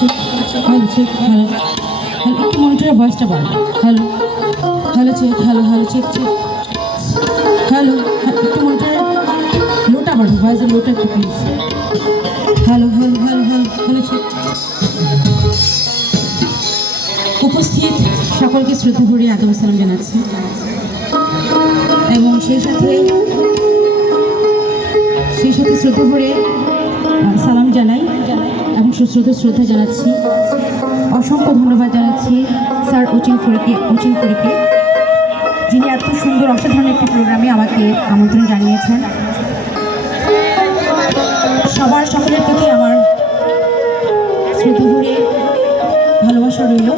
Check hello check hello hello একটু মনিটরের ভয়েসটা বাড়ো। Hello hello check hello check hello একটু মনিটরের লোটা বাড়ো, ভয়েসের লোটা একটু প্লিজ। Hello check. উপস্থিত সকলকে শ্রদ্ধা ভরে আদব সালাম জানাচ্ছি এবং সেই সাথে শ্রদ্ধা ভরে সালাম জানাই এবং শ্রদ্ধা জানাচ্ছি। অসংখ্য ধন্যবাদ জানাচ্ছি স্যার উচিনপুরীকে যিনি এত সুন্দর অসাধারণ একটি প্রোগ্রামে আমাকে আমন্ত্রণ জানিয়েছেন। সকলের প্রতি আমার শ্রদ্ধা ভরে ভালোবাসা রইল।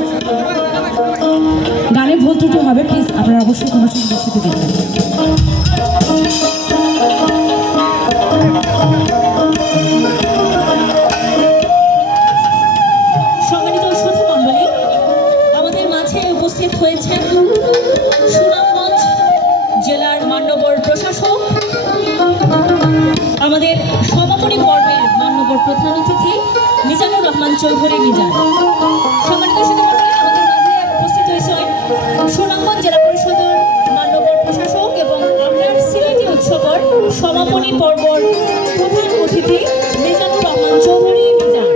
গানে ভুল ত্রুটি হবে, প্লিজ আপনারা অবশ্যই কোনো সময় দর্শিত দেখবেন। সম্মানিত শ্রোতা মণ্ডলী, আমাদের মাঝে উপস্থিত হয়েছেন সুনামগঞ্জ জেলার মান্যবর প্রশাসক, আমাদের সমাপনী পর্বের মান্যবর প্রধান অতিথি মিজানুর রহমান চৌধুরী মিজান। সম্মানিত শ্রোতা মণ্ডলী, আমাদের মাঝে উপস্থিত হয়েছেন সুনামগঞ্জ জেলা পরিষদের মান্যবর প্রশাসক এবং আপনার সিলেটি উৎসবর সমাপনী পর্বর প্রধান অতিথি মিজানুর রহমান চৌধুরী মিজান।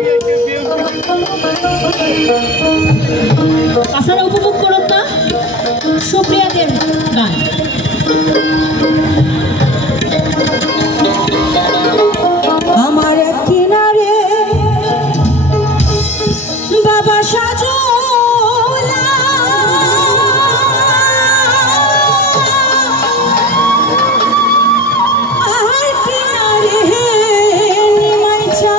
আপনারা উপভোগ করুন না সুপ্রিয়াদের গান। আমার কিনারে বাবা সাজোলা আর কিনারে নিমাই চা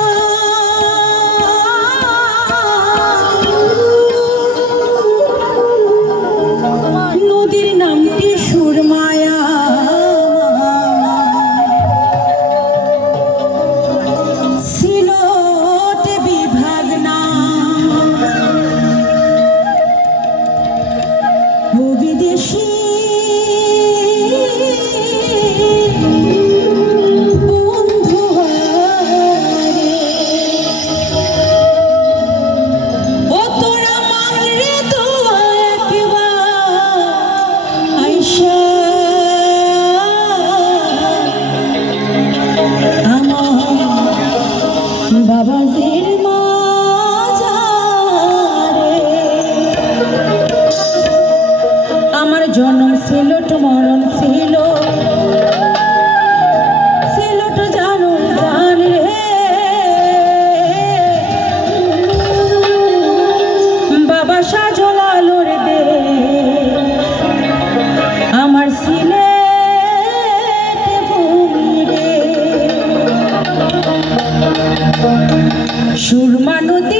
নদীর নামটি সুরমায়া সিলোট বিভাগ না ও বিদেশি বন্ধু রে ও তোরা মাংরে দোয়া একবার আইসা আমার বাবাজির মাজারে। আমার জন্ম সিলেট, মরণ সিলেট জানো জান রে বাবা সাজলালোর দে আমার সিলেট ভূমি রে। সুরমা নদী